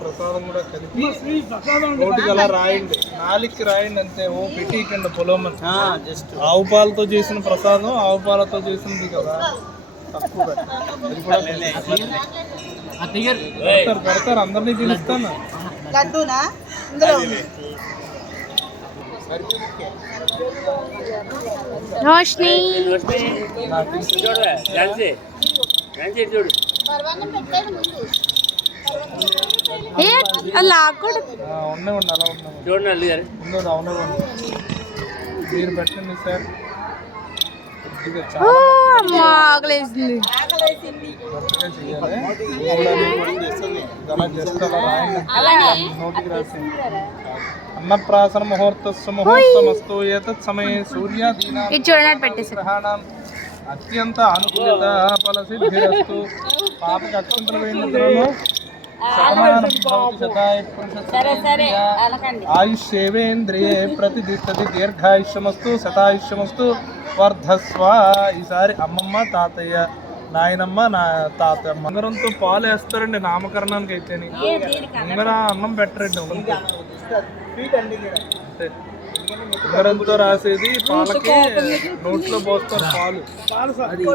ప్రసాదం కూడా కలిపి నోటికి అలా రాయండి, నాలుగుకి రాయండి అంతే. ఓ పెట్టికండి పొలం. ఆవు పాలతో చేసిన ప్రసాదం ఆవు పాలతో చేసింది కదా, తక్కువ పెడతారు. అందరినీ పిలుస్తాను. రోష్ని మీరు పెట్టండి సార్. నోటికి రాసి అన్నప్రాసన ముహూర్తమస్తు ఏతత్ సమయే సూర్యాదీనాం అత్యంత అనుకూలత ఫలసిద్ధిరస్తు. పాపకి అక్షంతలు వేయండి. ఆయుష్యేవేంద్రియే ప్రతిదిష్టతి దీర్ఘాయుష్యమస్తు శతాయుష్యమస్తు వర్ధస్వ. ఈసారి అమ్మమ్మ తాతయ్య నాయనమ్మ తాతయ్య ఉంగరంతో పాలు వేస్తారండి నామకరణానికి అయితే. ఉంగర అన్నం పెట్టరండి, ఉంగరంతో రాసేది. పాలకి నోట్లో పోస్తారు పాలు.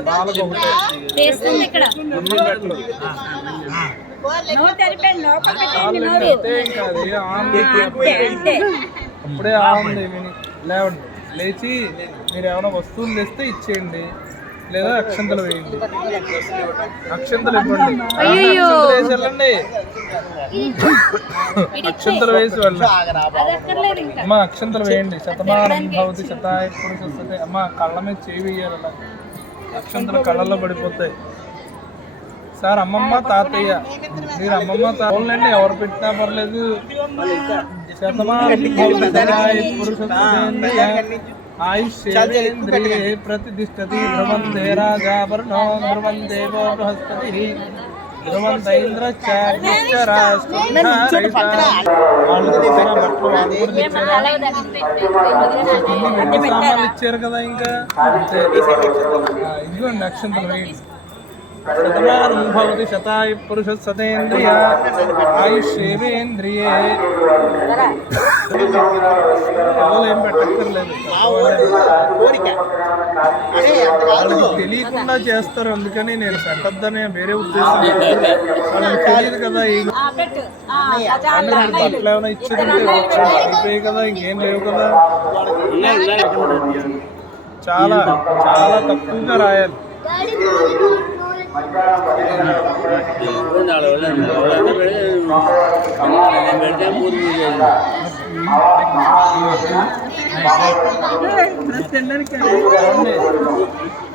పాలకు అప్పుడే ఆంది లేవండి. లేచి మీరు ఏమైనా వస్తువులు తెస్తే ఇచ్చేయండి, లేదా అక్షంతలు వేయండి. అక్షంతలు ఇవ్వండి, వేసి వెళ్ళండి. అక్షంతలు వేసి వెళ్ళండి. అమ్మ అక్షంతలు వేయండి. శతమానం భవతి శతాయ పురుష. అమ్మ కళ్ళ మీద చేయి వేయాలి, అలా అక్షంతలు కళ్ళల్లో పడిపోతాయి. సార్ అమ్మమ్మ తాతయ్య, మీరు అమ్మమ్మ తాతయ్యండి, ఎవరు పెట్టినా పర్లేదు. శతమానం భవతి శతాయ పురుష ఆయుష్యేంద్రియే ప్రతిదిష్టతి. ధ్రువందే రాజాభరణో ధ్రువం దేవో బృహస్పతి ధ్రువంతైంద్ర సామాన్లు ఇచ్చారు కదా. ఇంకా ఇదిగోండి అక్షంతలు వేయండి. శతమానం భవతి శతాయ పురుష సతేంద్రియ ఆయుష్యేంద్రియే. ఏం పెట్టక్కర్లేదు, వాళ్ళకి తెలియకుండా చేస్తారు. అందుకని నేను పెట్టొద్దనే వేరే ఉద్దేశం. వాళ్ళకి తెలియదు కదా. బట్టలు ఏమైనా ఇచ్చేది అయిపోయాయి కదా, ఇంకేం లేవు కదా. చాలా చాలా తక్కువగా రాయాలి.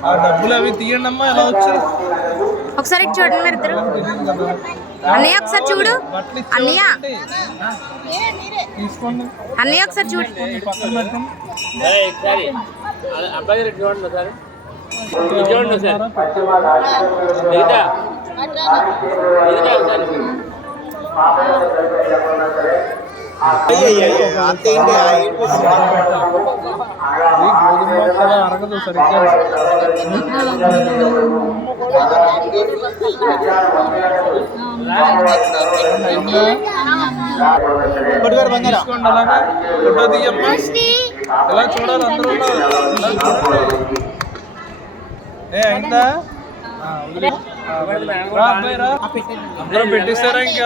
ఆ డబ్బులు అవి తీయండి అమ్మా. ఎలా వచ్చాయి ఒకసారి చూడండి మీరు ఇద్దరు. అన్నయ్య ఒకసారి చూడు. అన్నయ్య తీసుకోండి. అన్నయ్య ఒకసారి చూడు. పక్కన పెట్టండి. గోధుమ కూడా అరగదు సరిగ్గా. తీసుకోండి. అలాగా ఫోటో తీయమ్మా. ఎలా చూడాలి అందరూ? అయిందా? రా అబ్బాయి రా. అందరూ పెట్టేశారా? ఇంకా